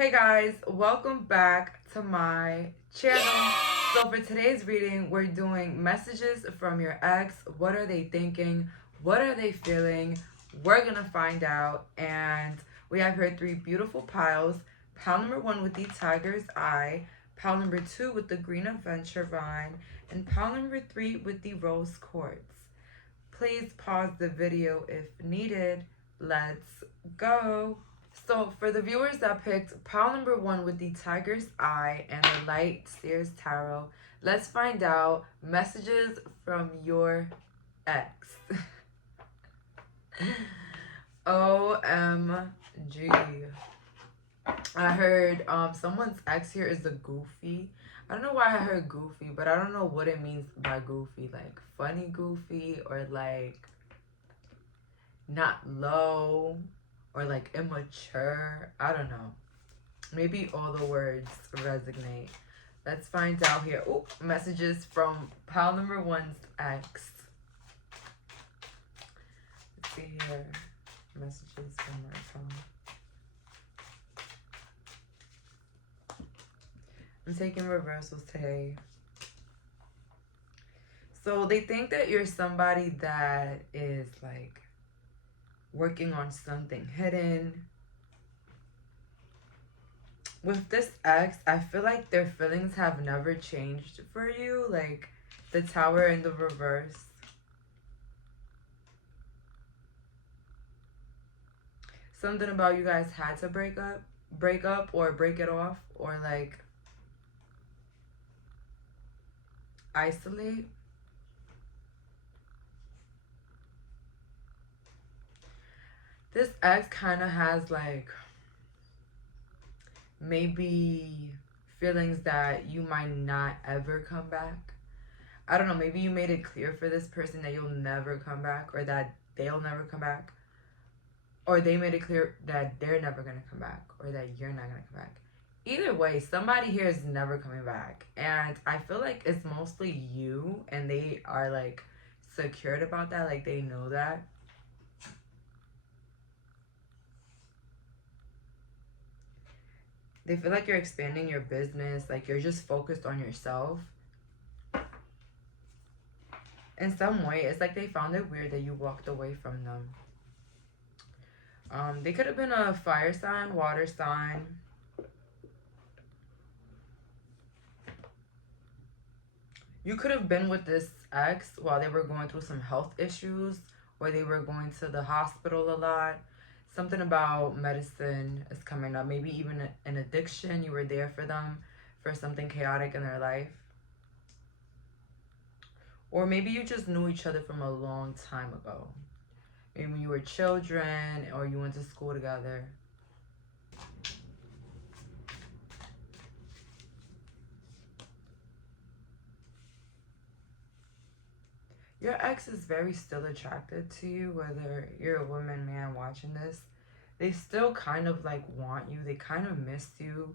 Hey guys, welcome back to my channel. So for today's reading, we're doing messages from your ex. What are they thinking? What are they feeling? We're gonna find out. And we have here 3 beautiful piles. Pile number 1 with the tiger's eye, pile number 2 with the green adventure vine, and pile number 3 with the rose quartz. Please pause the video if needed. Let's go. So for the viewers that picked pile number 1 with the tiger's eye and the light stairs tarot, let's find out messages from your ex. OMG. I heard someone's ex here is a goofy. I don't know why I heard goofy, but I don't know what it means by goofy. Like funny goofy, or like not low, or like immature. I don't know. Maybe all the words resonate. Let's find out here. Oh, messages from pile number 1's ex. Let's see here. Messages from my pile. I'm taking reversals today. So they think that you're somebody that is like working on something hidden. With this ex, I feel like their feelings have never changed for you. Like the tower in the reverse. Something about you guys had to break up or break it off, or like isolate. This ex kind of has like maybe feelings that you might not ever come back. I don't know, maybe you made it clear for this person that you'll never come back, or that they'll never come back, or they made it clear that they're never gonna come back, or that you're not gonna come back. Either way, somebody here is never coming back, and I feel like it's mostly you, and they are like secured about that, like they know that. They feel like you're expanding your business, like you're just focused on yourself. In some way, it's like they found it weird that you walked away from them. They could have been a fire sign, water sign. You could have been with this ex while they were going through some health issues, or they were going to the hospital a lot. Something about medicine is coming up. Maybe even an addiction. You were there for them for something chaotic in their life. Or maybe you just knew each other from a long time ago. Maybe when you were children, or you went to school together. Your ex is very still attracted to you, whether you're a woman, man watching this. They still kind of like want you. They kind of miss you.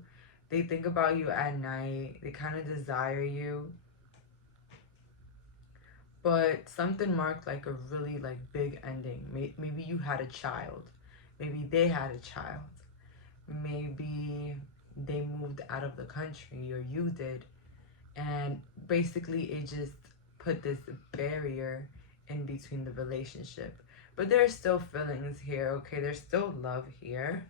They think about you at night. They kind of desire you. But something marked like a really like big ending. Maybe you had a child. Maybe they had a child. Maybe they moved out of the country, or you did. And basically it just put this barrier in between the relationship. But there's still feelings here, okay? There's still love here.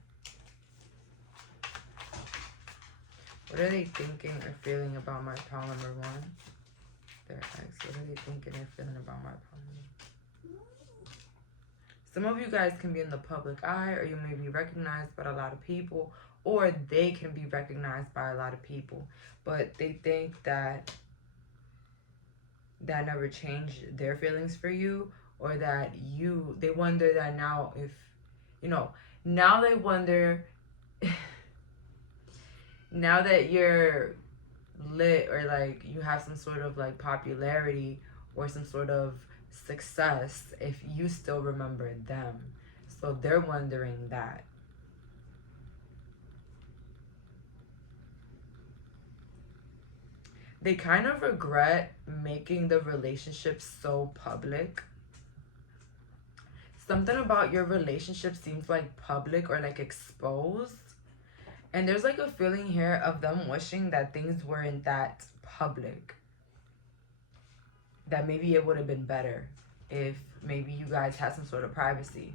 What are they thinking or feeling about my pile number 1? Their ex, what are they thinking or feeling about my pile number 1? Some of you guys can be in the public eye, or you may be recognized by a lot of people, or they can be recognized by a lot of people. But they think that that never changed their feelings for you, or that they wonder that now if, now they wonder, now that you're lit, or like you have some sort of like popularity or some sort of success, if you still remember them. So they're wondering that. They kind of regret making the relationship so public. Something about your relationship seems like public or like exposed. And there's like a feeling here of them wishing that things weren't that public. That maybe it would have been better if maybe you guys had some sort of privacy.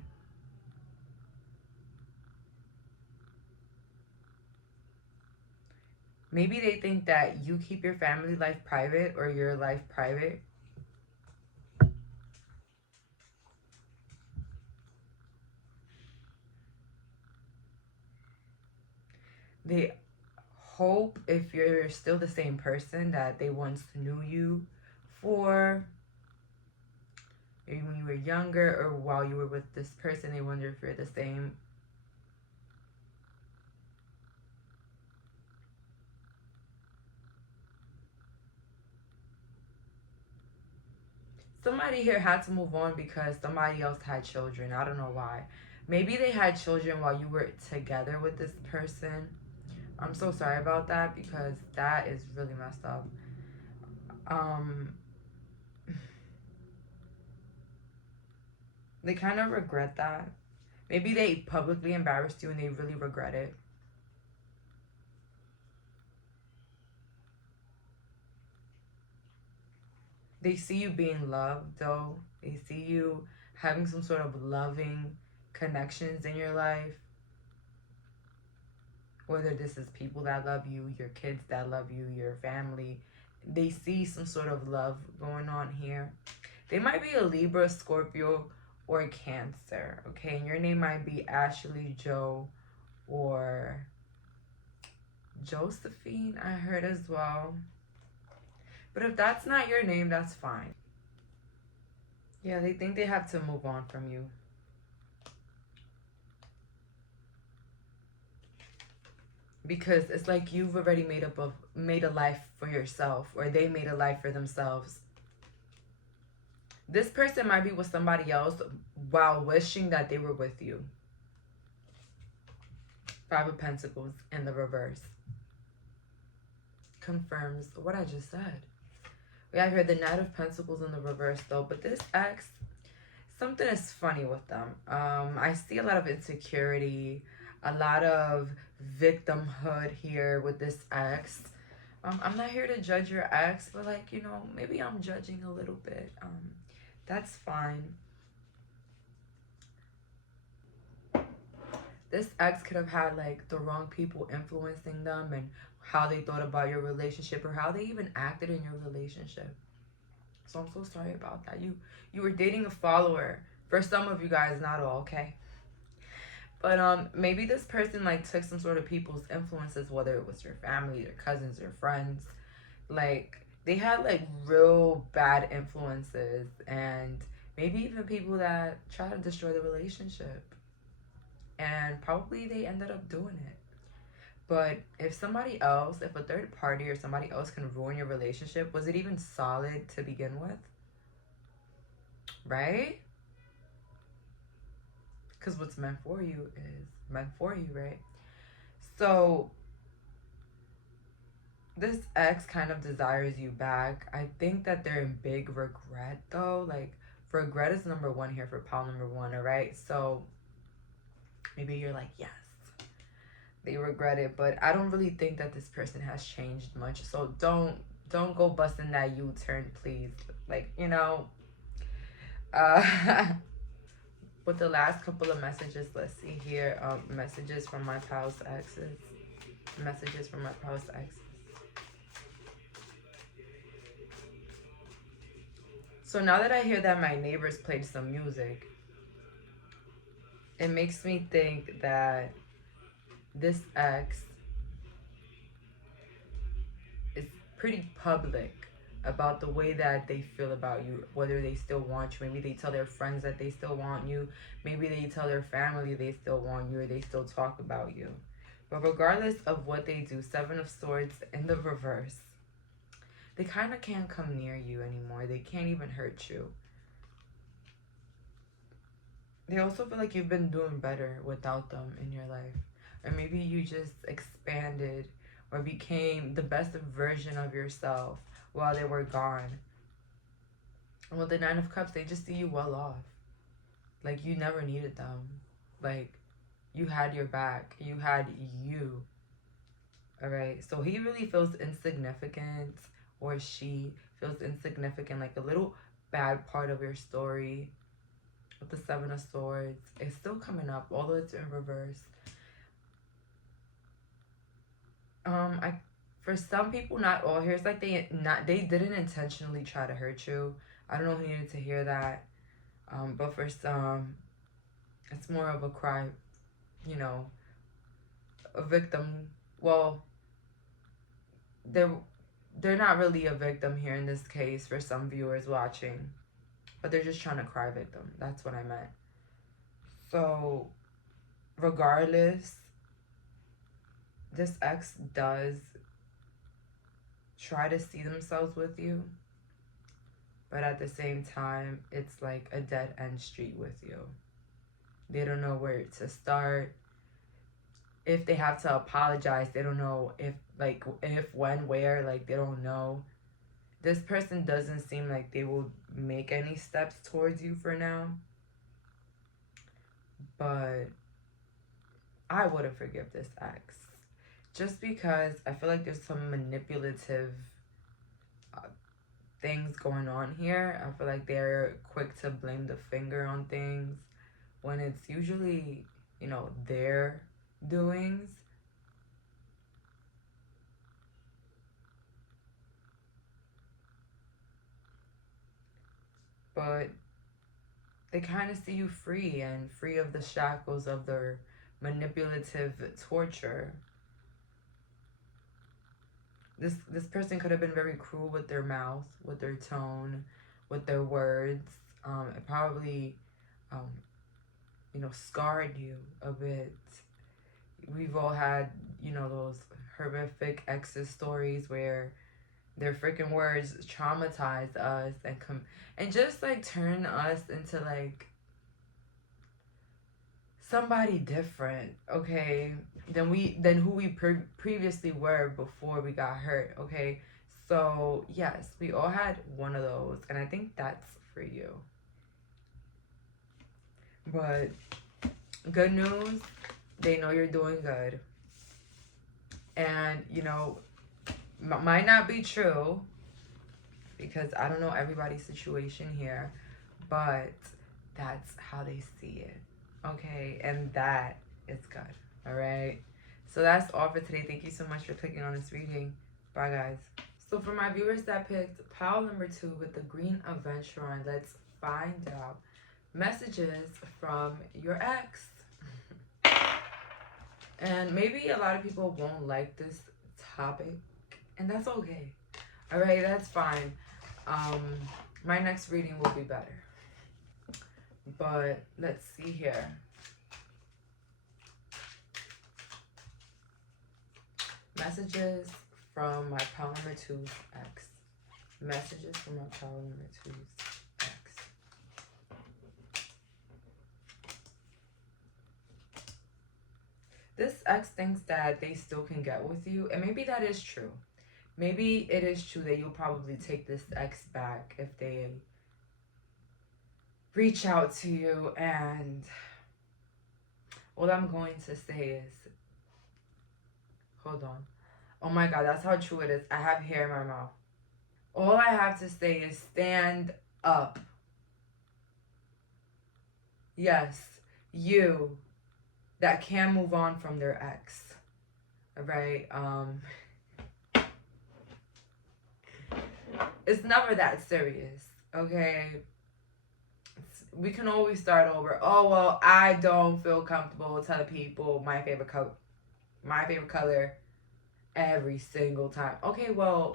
Maybe they think that you keep your family life private or your life private. They hope, if you're still the same person that they once knew you for, maybe when you were younger or while you were with this person, they wonder if you're the same. Somebody here had to move on because somebody else had children. I don't know why. Maybe they had children while you were together with this person. I'm so sorry about that because that is really messed up. They kind of regret that. Maybe they publicly embarrassed you and they really regret it. They see you being loved, though. They see you having some sort of loving connections in your life. Whether this is people that love you, your kids that love you, your family. They see some sort of love going on here. They might be a Libra, Scorpio, or Cancer, okay? And your name might be Ashley, Joe, or Josephine, I heard as well. But if that's not your name, that's fine. Yeah, they think they have to move on from you. Because it's like you've already made a life for yourself, or they made a life for themselves. This person might be with somebody else while wishing that they were with you. Five of Pentacles in the reverse. Confirms what I just said. We have here the Knight of Pentacles in the reverse though. But this ex, something is funny with them. I see a lot of insecurity, a lot of victimhood here with this ex. I'm not here to judge your ex, but like, you know, maybe I'm judging a little bit. That's fine. This ex could have had like the wrong people influencing them and how they thought about your relationship or how they even acted in your relationship. So I'm so sorry about that. You were dating a follower. For some of you guys, not all, okay? But maybe this person like took some sort of people's influences, whether it was your family, your cousins, your friends. Like they had like real bad influences and maybe even people that try to destroy the relationship. And probably they ended up doing it. But if somebody else, if a third party or somebody else can ruin your relationship, was it even solid to begin with? Right? Because what's meant for you is meant for you, right? So this ex kind of desires you back. I think that they're in big regret though. Like regret is number one here for pile number one, all right? So maybe you're like, yes, they regret it, but I don't really think that this person has changed much. So don't go busting that U-turn, please. Like, you know, with the last couple of messages, let's see here. Messages from my past exes. Messages from my past exes. So now that I hear that my neighbors played some music, it makes me think that this ex is pretty public about the way that they feel about you, whether they still want you. Maybe they tell their friends that they still want you. Maybe they tell their family they still want you or they still talk about you. But regardless of what they do, Seven of Swords in the reverse, they kind of can't come near you anymore. They can't even hurt you. They also feel like you've been doing better without them in your life. Or maybe you just expanded or became the best version of yourself while they were gone. And with the Nine of Cups, they just see you well off. Like you never needed them. Like you had your back. You had you. All right. So he really feels insignificant, or she feels insignificant, like a little bad part of your story. With the Seven of Swords, it's still coming up, although it's in reverse. I for some people, not all here, it's like they didn't intentionally try to hurt you. I don't know who needed to hear that. But for some, it's more of a cry, you know, a victim. Well, they're they're not really a victim here in this case for some viewers watching, but they're just trying to cry victim. That's what I meant. So, regardless, this ex does try to see themselves with you, but at the same time, it's like a dead end street with you. They don't know where to start. If they have to apologize, they don't know if, when, where, like, they don't know. This person doesn't seem like they will make any steps towards you for now. But I wouldn't forgive this ex. Just because I feel like there's some manipulative things going on here. I feel like they're quick to blame the finger on things when it's usually, their doings. But they kind of see you free and free of the shackles of their manipulative torture. This person could have been very cruel with their mouth, with their tone, with their words. It probably, scarred you a bit. We've all had, those horrific exes stories where their freaking words traumatize us and just like turn us into like somebody different, okay, than who we previously were before we got hurt, okay? So yes, we all had one of those, and I think that's for you. But good news, they know you're doing good, and might not be true because I don't know everybody's situation here, but that's how they see it. Okay, and that is good. All right. So that's all for today. Thank you so much for clicking on this reading. Bye, guys. So for my viewers that picked pile number 2 with the green adventurer, let's find out messages from your ex. And maybe a lot of people won't like this topic, and that's okay. All right, that's fine. My next reading will be better. But let's see here. Messages from my pile number 2's ex. Messages from my pile number 2's ex. This ex thinks that they still can get with you, and maybe that is true. Maybe it is true that you'll probably take this ex back if they reach out to you, and all I'm going to say is, hold on. Oh my God, that's how true it is. I have hair in my mouth. All I have to say is stand up. Yes, you that can move on from their ex. All right. It's never that serious. Okay. We can always start over. Oh well, I don't feel comfortable telling people my favorite color every single time. Okay, well,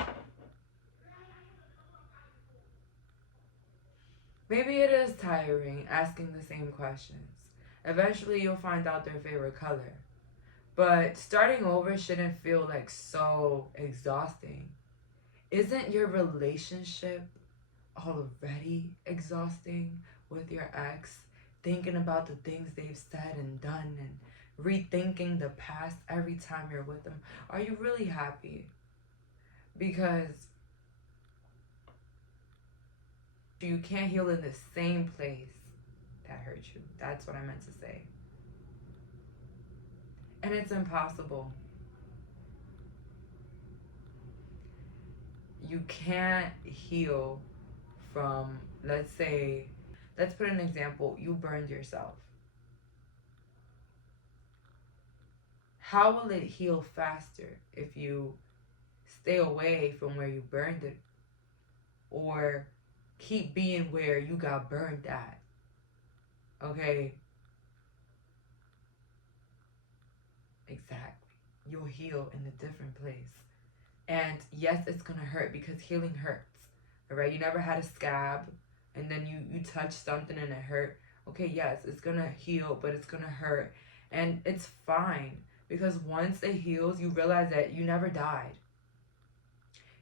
maybe it is tiring asking the same questions. Eventually you'll find out their favorite color. But starting over shouldn't feel like so exhausting. Isn't your relationship already exhausting with your ex? Thinking about the things they've said and done and rethinking the past every time you're with them. Are you really happy? Because you can't heal in the same place that hurt you. That's what I meant to say. And it's impossible. you can't heal from, let's say, let's put an example, you burned yourself. How will it heal faster if you stay away from where you burned it, or keep being where you got burned at? Okay? Exactly. You'll heal in a different place. And yes, it's gonna hurt because healing hurts. Alright? You never had a scab and then you touch something and it hurt. Okay, yes, it's gonna heal, but it's gonna hurt. And it's fine. Because once it heals, you realize that you never died.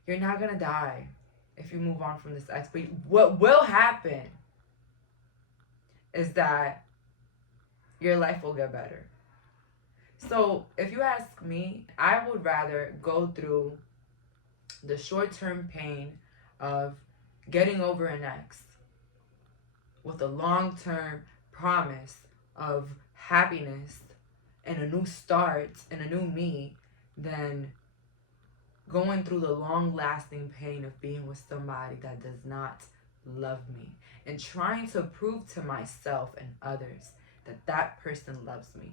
You're not gonna die if you move on from this ex. But what will happen is that your life will get better. So if you ask me, I would rather go through the short-term pain of getting over an ex with a long-term promise of happiness and a new start and a new me than going through the long-lasting pain of being with somebody that does not love me and trying to prove to myself and others that that person loves me.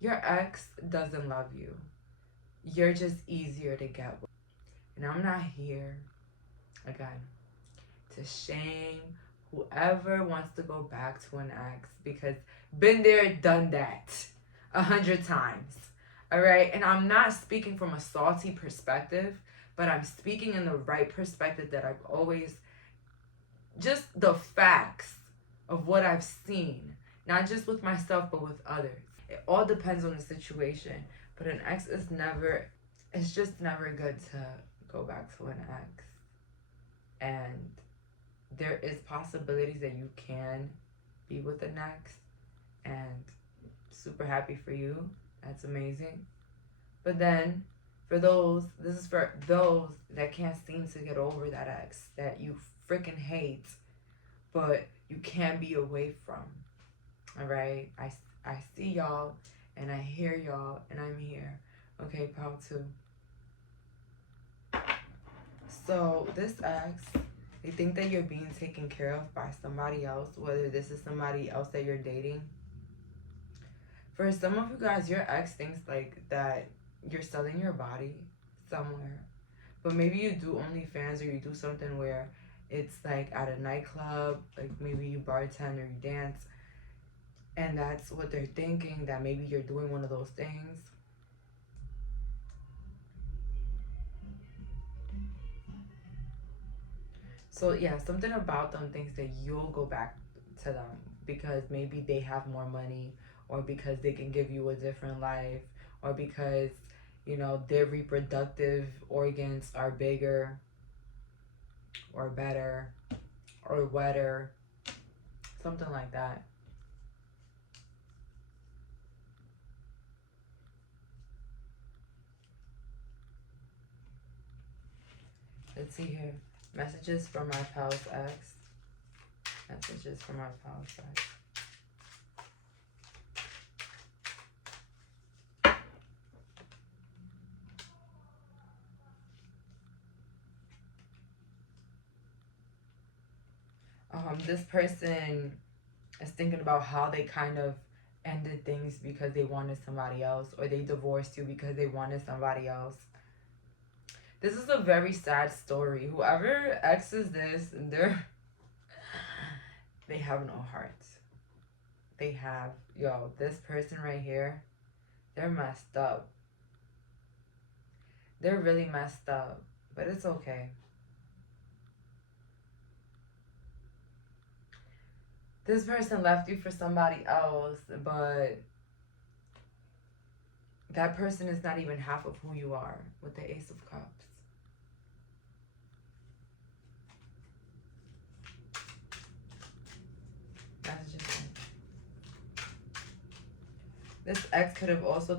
Your ex doesn't love you. You're just easier to get with. And I'm not here, again, to shame whoever wants to go back to an ex, because been there, done that 100 times. All right? And I'm not speaking from a salty perspective, but I'm speaking in the right perspective that I've always, just the facts of what I've seen, not just with myself, but with others. It all depends on the situation, but an ex is never, it's just never good to go back to an ex. And there is possibilities that you can be with an ex, and super happy for you. That's amazing. But then for those, this is for those that can't seem to get over that ex that you freaking hate, but you can't be away from. All right? I see y'all, and I hear y'all, and I'm here. Okay, part 2. So this ex, they think that you're being taken care of by somebody else, whether this is somebody else that you're dating. For some of you guys, your ex thinks like that you're selling your body somewhere. But maybe you do OnlyFans, or you do something where it's like at a nightclub, like maybe you bartend or you dance. And that's what they're thinking, that maybe you're doing one of those things. So yeah, something about them thinks that you'll go back to them because maybe they have more money, or because they can give you a different life, or because, you know, their reproductive organs are bigger or better or wetter, something like that. Let's see here. Messages from my pal's ex. Messages from my pal's ex. This person is thinking about how they kind of ended things because they wanted somebody else, or they divorced you because they wanted somebody else. This is a very sad story. Whoever ex is this, they have no heart. They have, this person right here, they're messed up. They're really messed up, but it's okay. This person left you for somebody else, but that person is not even half of who you are, with the Ace of Cups. This ex could have also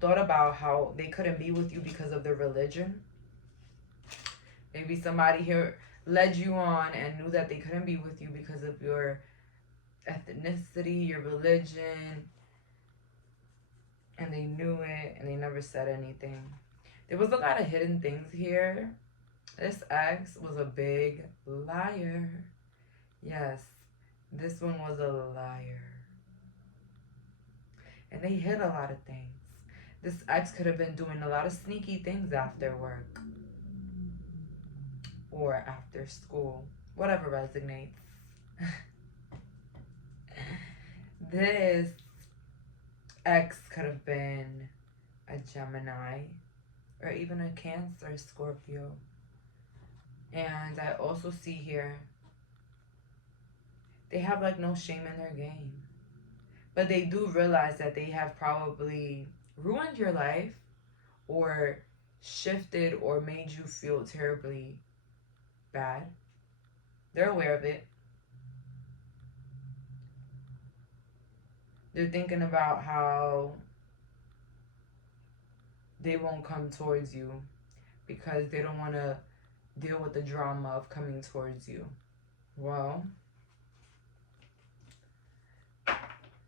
thought about how they couldn't be with you because of their religion. Maybe somebody here led you on and knew that they couldn't be with you because of your ethnicity, your religion. and they knew it and they never said anything. There was a lot of hidden things here. This ex was a big liar. Yes, this one was a liar. And they hid a lot of things. This ex could have been doing a lot of sneaky things after work or after school, whatever resonates. This ex could have been a Gemini or even a Cancer, Scorpio. And I also see here they have like no shame in their game. But they do realize that they have probably ruined your life or shifted or made you feel terribly bad. They're aware of it. They're thinking about how they won't come towards you because they don't want to deal with the drama of coming towards you. Well,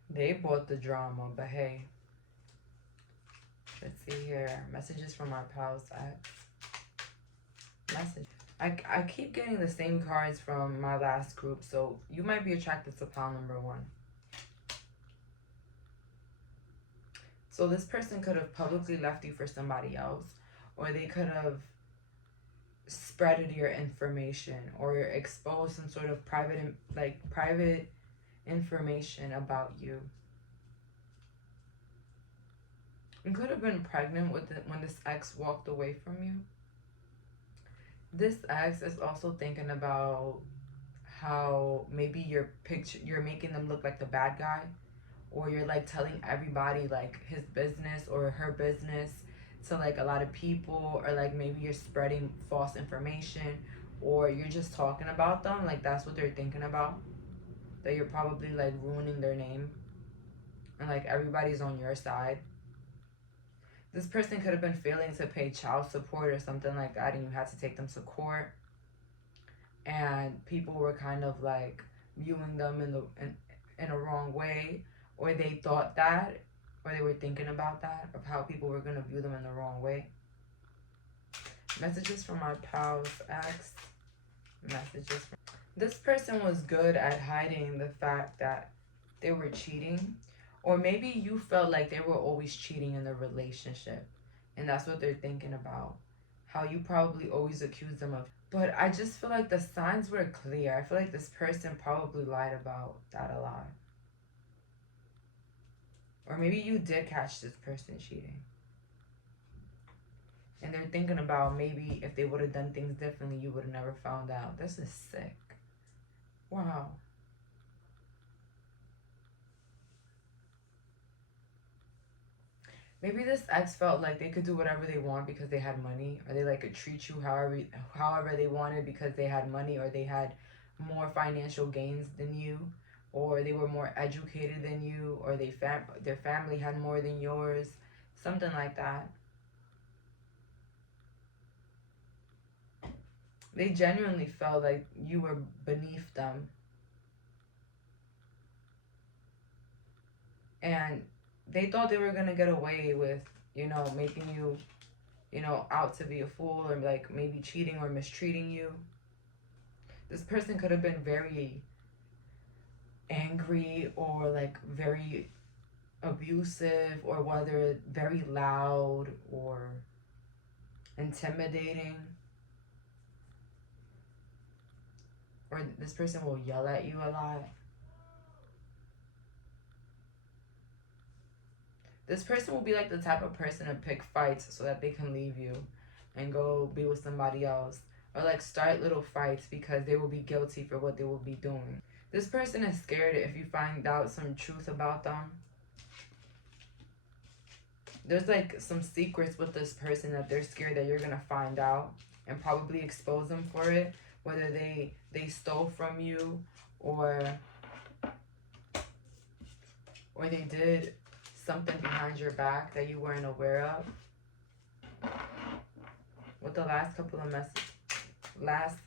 they bought the drama, but hey. Let's see here. Messages from our pals ex. Message. I keep getting the same cards from my last group, so you might be attracted to pile number 1. So this person could have publicly left you for somebody else, or they could have spreaded your information or exposed some sort of private information about you. You could have been pregnant with it when this ex walked away from you. This ex is also thinking about how maybe you're making them look like the bad guy, or you're like telling everybody like his business or her business to like a lot of people, or like maybe you're spreading false information, or you're just talking about them. Like that's what they're thinking about, that you're probably like ruining their name and like everybody's on your side. This person could have been failing to pay child support or something like that, and you had to take them to court, and people were kind of like viewing them in a wrong way, or they thought that, or they were thinking about that, of how people were going to view them in the wrong way. Messages from our pals ex. Messages from... This person was good at hiding the fact that they were cheating, or maybe you felt like they were always cheating in the relationship, and that's what they're thinking about, how you probably always accuse them of. But I just feel like the signs were clear. I feel like this person probably lied about that a lot. Or maybe you did catch this person cheating. And they're thinking about maybe if they would have done things differently, you would have never found out. This is sick. Wow. Maybe this ex felt like they could do whatever they want because they had money, or they like could treat you however they wanted because they had money, or they had more financial gains than you, or they were more educated than you, or their family had more than yours, something like that. They genuinely felt like you were beneath them. And they thought they were going to get away with, making you, out to be a fool, or like maybe cheating or mistreating you. This person could have been very angry, or like very abusive, or whether very loud or intimidating. Or this person will yell at you a lot. This person will be like the type of person to pick fights so that they can leave you and go be with somebody else. Or like start little fights because they will be guilty for what they will be doing. This person is scared if you find out some truth about them. There's like some secrets with this person that they're scared that you're going to find out and probably expose them for it. Whether they stole from you, or they did something behind your back that you weren't aware of. With the last couple of messages,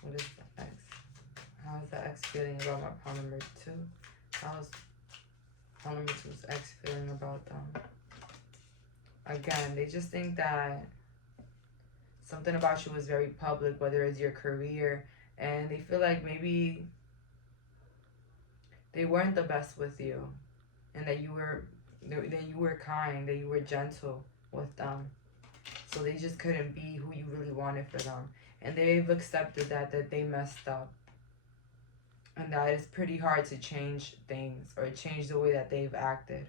what is the ex? How is the ex feeling about my pile number 2? How number two's ex feeling about them. Again, they just think that something about you is very public, whether it's your career, and they feel like maybe they weren't the best with you, and that you were kind, that you were gentle with them. So they just couldn't be who you really wanted for them. And they've accepted that they messed up. And that it's pretty hard to change things or change the way that they've acted.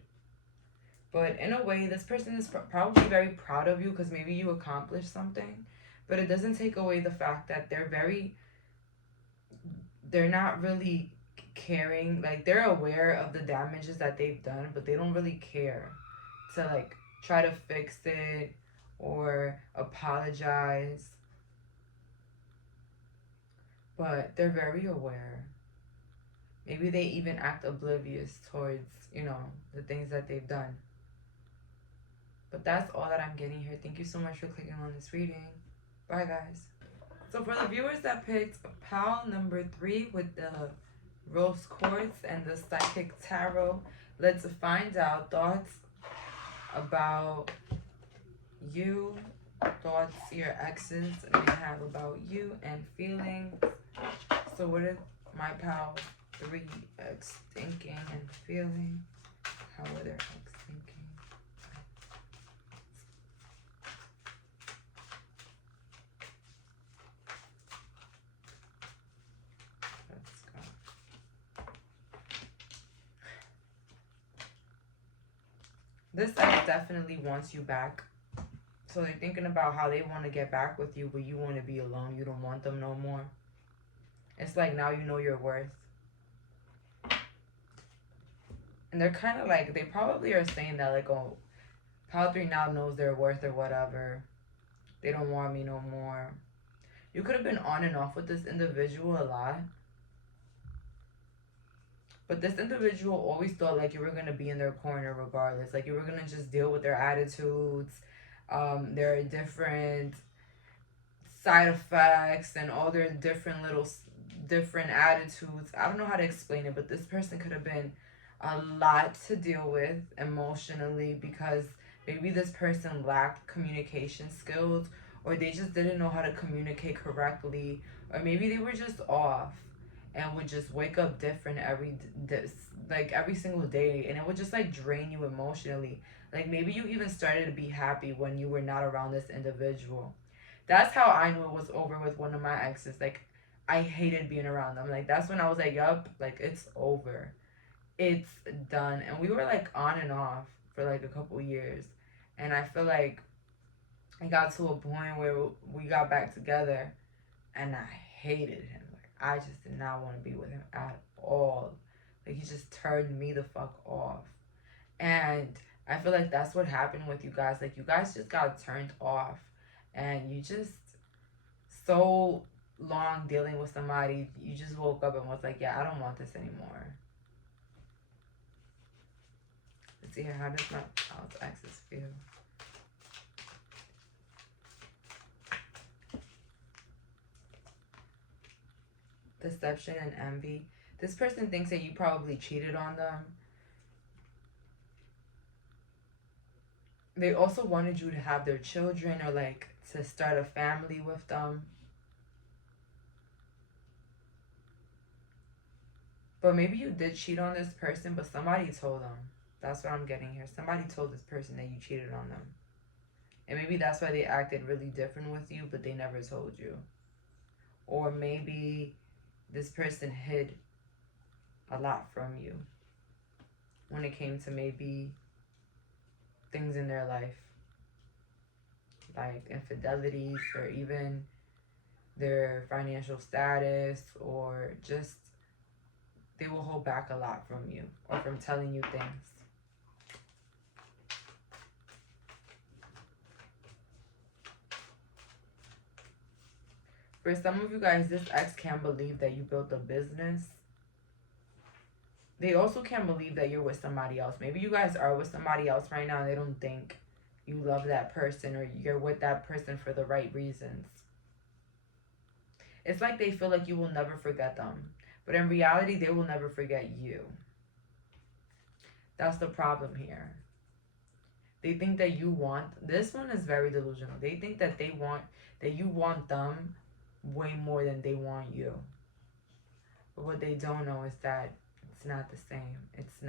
But in a way, this person is probably very proud of you because maybe you accomplished something. But it doesn't take away the fact that they're not really caring. Like, they're aware of the damages that they've done, but they don't really care to, like, try to fix it or apologize. But they're very aware. Maybe they even act oblivious towards, the things that they've done. But that's all that I'm getting here. Thank you so much for clicking on this reading. Bye, guys. So for the viewers that picked pile number 3 with the rose quartz and the psychic tarot, let's find out thoughts about you, thoughts your exes may have about you, and feelings. So what is my pile 3 ex thinking and feeling? How are their ex thinking? Let's go. This ex definitely wants you back. So they're thinking about how they want to get back with you, but you want to be alone. You don't want them no more. It's like now you know your worth. And they're kind of like, they probably are saying that, like, oh, pile 3 now knows their worth or whatever. They don't want me no more. You could have been on and off with this individual a lot. But this individual always thought like you were going to be in their corner regardless. Like you were going to just deal with their attitudes, their different side effects, and all their different attitudes. I don't know how to explain it, but this person could have been a lot to deal with emotionally because maybe this person lacked communication skills, or they just didn't know how to communicate correctly, or maybe they were just off and would just wake up different every single day, and it would just like drain you emotionally. Like maybe you even started to be happy when you were not around this individual. That's how I knew it was over with one of my exes. Like I hated being around them. Like that's when I was like, yup, like it's over. It's done. And we were like on and off for like a couple years. And I feel like it got to a point where we got back together and I hated him. Like I just did not want to be with him at all. Like he just turned me the fuck off. And I feel like that's what happened with you guys. Like you guys just got turned off and you just so long dealing with somebody, you just woke up and was like, yeah, I don't want this anymore. Let's see here, how does my child's exes feel? Deception and envy. This person thinks that you probably cheated on them. They also wanted you to have their children or like to start a family with them. But maybe you did cheat on this person, but somebody told them. That's what I'm getting here. Somebody told this person that you cheated on them. And maybe that's why they acted really different with you, but they never told you. Or maybe this person hid a lot from you when it came to maybe things in their life. Like infidelities or even their financial status, or just they will hold back a lot from you or from telling you things. For some of you guys, this ex can't believe that you built a business. They also can't believe that you're with somebody else. Maybe you guys are with somebody else right now and they don't think you love that person or you're with that person for the right reasons. It's like they feel like you will never forget them. But in reality, they will never forget you. That's the problem here. They think that you want, this one is very delusional. They think that that you want them way more than they want you. But what they don't know is that it's not the same. It's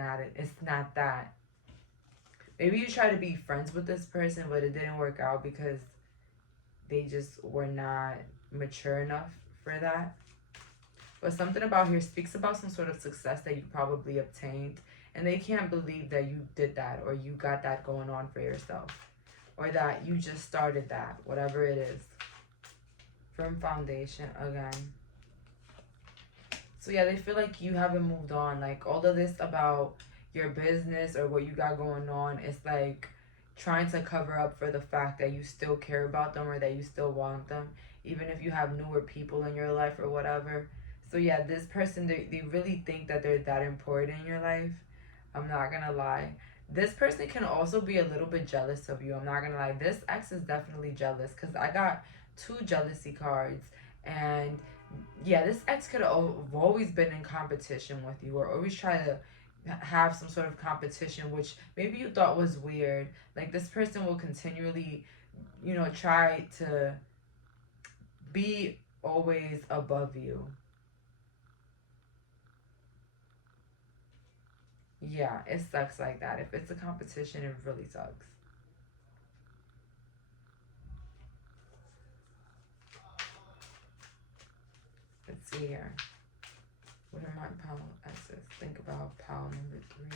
not that. Maybe you try to be friends with this person, but it didn't work out because they just were not mature enough for that. But something about here speaks about some sort of success that you probably obtained, and they can't believe that you did that or you got that going on for yourself, or that you just started that, whatever it is. Firm foundation again. So yeah, they feel like you haven't moved on. Like all of this about your business or what you got going on is like trying to cover up for the fact that you still care about them or that you still want them, even if you have newer people in your life or whatever. So yeah, this person, they really think that they're that important in your life. I'm not gonna lie. This person can also be a little bit jealous of you. I'm not gonna lie. This ex is definitely jealous because I got two jealousy cards. And yeah, this ex could have always been in competition with you or always try to have some sort of competition, which maybe you thought was weird. Like this person will continually, try to be always above you. Yeah, it sucks like that. If it's a competition, it really sucks. Let's see here. What are my pile X's? Think about pile number 3.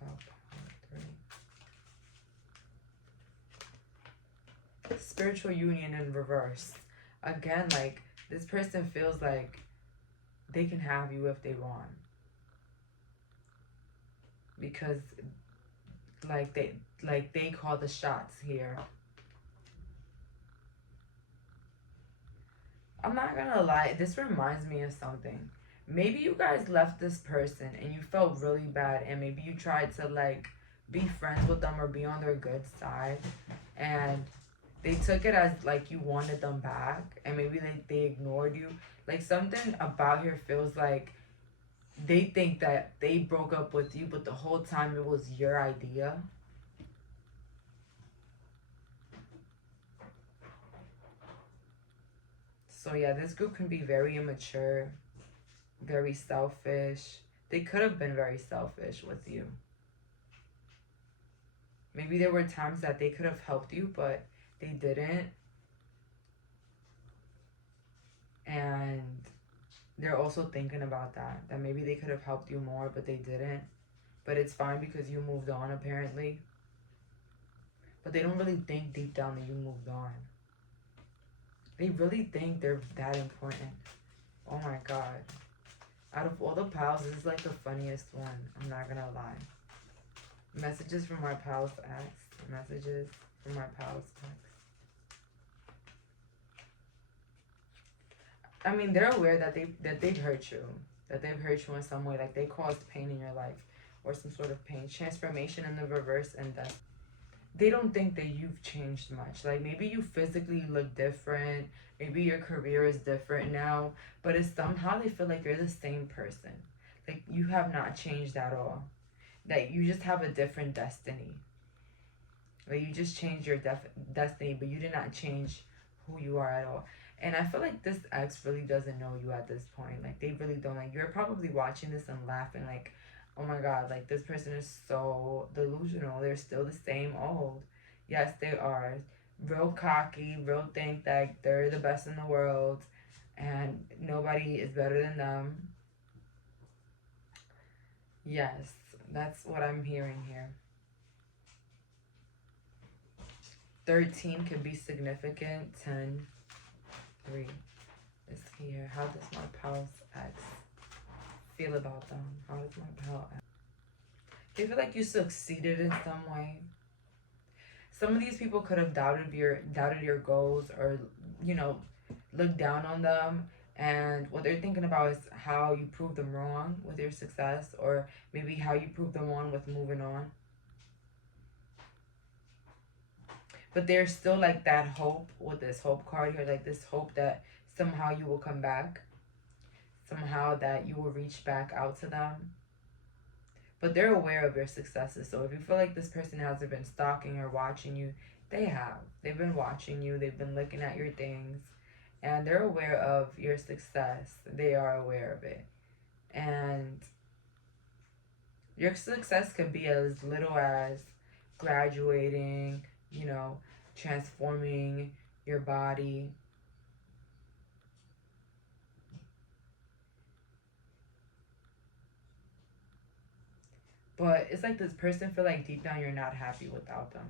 About pile 3. Spiritual union in reverse. Again, like this person feels like they can have you if they want. Because they call the shots here. I'm not gonna lie, this reminds me of something. Maybe you guys left this person and you felt really bad, and maybe you tried to like be friends with them or be on their good side, and they took it as like you wanted them back, and maybe they ignored you. Like something about here feels like they think that they broke up with you, but the whole time it was your idea. So yeah, this group can be very immature, very selfish. They could have been very selfish with you. Maybe there were times that they could have helped you, but they didn't. And they're also thinking about that maybe they could have helped you more, but they didn't. But it's fine because you moved on, apparently. But they don't really think deep down that you moved on. They really think they're that important. Oh my god. Out of all the pals, this is like the funniest one. I'm not gonna lie. Messages from my pal's ex. Messages from my pal's ex. I mean, they're aware that they've hurt you. That they've hurt you in some way. Like they caused pain in your life. Or some sort of pain. Transformation in the reverse and death. They don't think that you've changed much. Like maybe you physically look different, maybe your career is different now, but it's somehow they feel like you're the same person. Like you have not changed at all. That you just have a different destiny. Like you just changed your destiny, but you did not change who you are at all. And I feel like this ex really doesn't know you at this point. Like they really don't. Like you're probably watching this and laughing like, oh my god, like this person is so delusional. They're still the same old. Yes, they are. Real cocky, real think that they're the best in the world and nobody is better than them. Yes, that's what I'm hearing here. 13 could be significant. 10, 3. Let's see here. How does my pal's ex feel about them? How does my pal ex? They feel like you succeeded in some way. Some of these people could have doubted your goals, or looked down on them, and what they're thinking about is how you proved them wrong with your success, or maybe how you proved them wrong with moving on. But there's still like that hope with this hope card here, like this hope that somehow you will come back, somehow that you will reach back out to them. but they're aware of your successes. So if you feel like this person hasn't been stalking or watching you, they have. They've been watching you. They've been looking at your things, and they're aware of your success. They are aware of it. And your success could be as little as graduating, you know, transforming your body. But it's like this person feel like deep down you're not happy without them.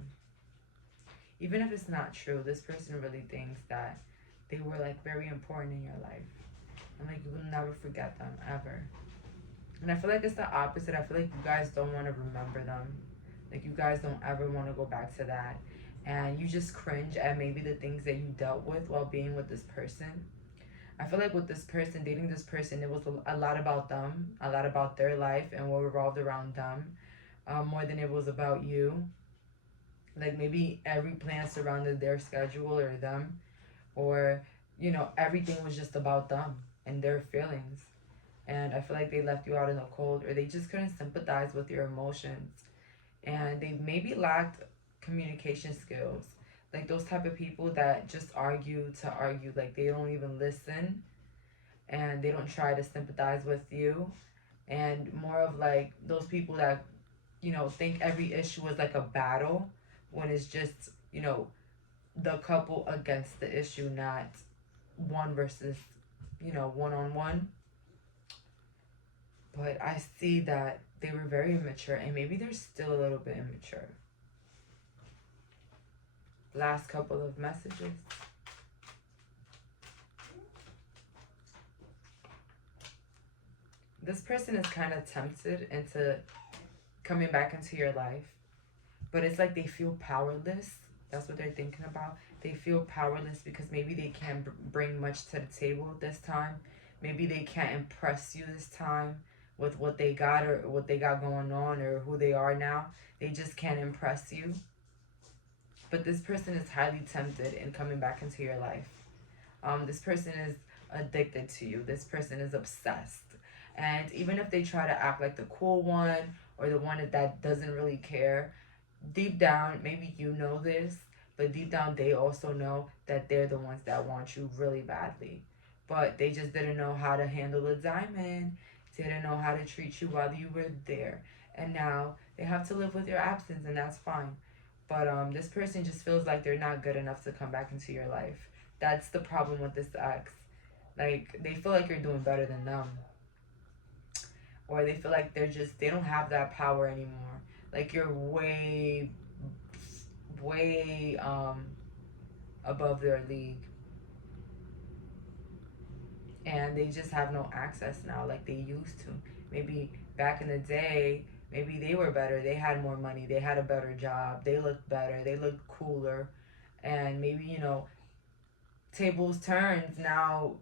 Even if it's not true, this person really thinks that they were like very important in your life. And like you will never forget them ever. And I feel like it's the opposite. I feel like you guys don't want to remember them. Like you guys don't ever want to go back to that. And you just cringe at maybe the things that you dealt with while being with this person. I feel like with this person, dating this person, it was a lot about them, a lot about their life and what revolved around them, more than it was about you. Like maybe every plan surrounded their schedule or them, or, you know, everything was just about them and their feelings. And I feel like they left you out in the cold, or they just couldn't sympathize with your emotions. And they maybe lacked communication skills. Like those type of people that just argue to argue, like they don't even listen and they don't try to sympathize with you. And more of like those people that, you know, think every issue is like a battle when it's just, you know, the couple against the issue, not one versus, you know, one-on-one. But I see that they were very immature, and maybe they're still a little bit immature. Last couple of messages. This person is kind of tempted into coming back into your life, but it's like they feel powerless. That's what they're thinking about. They feel powerless because maybe they can't bring much to the table this time. Maybe they can't impress you this time with what they got or what they got going on or who they are now. They just can't impress you. But this person is highly tempted in coming back into your life. This person is addicted to you. This person is obsessed. And even if they try to act like the cool one or the one that doesn't really care, deep down, maybe you know this, but deep down they also know that they're the ones that want you really badly. But they just didn't know how to handle the diamond, didn't know how to treat you while you were there. And now they have to live with your absence, and that's fine. But this person just feels like they're not good enough to come back into your life. That's the problem with this ex. Like, they feel like you're doing better than them. Or they feel like they don't have that power anymore. Like, you're way above their league. And they just have no access now like they used to. Maybe back in the day, maybe they were better. They had more money. They had a better job. They looked better. They looked cooler. And maybe, you know, tables turned. Now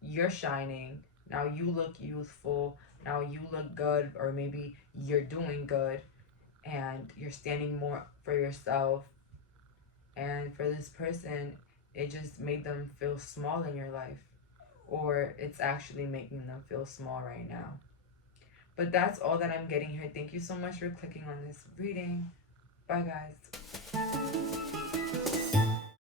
you're shining. Now you look youthful. Now you look good, or maybe you're doing good and you're standing more for yourself. And for this person, it just made them feel small in your life, or it's actually making them feel small right now. But that's all that I'm getting here. Thank you so much for clicking on this reading. Bye, guys.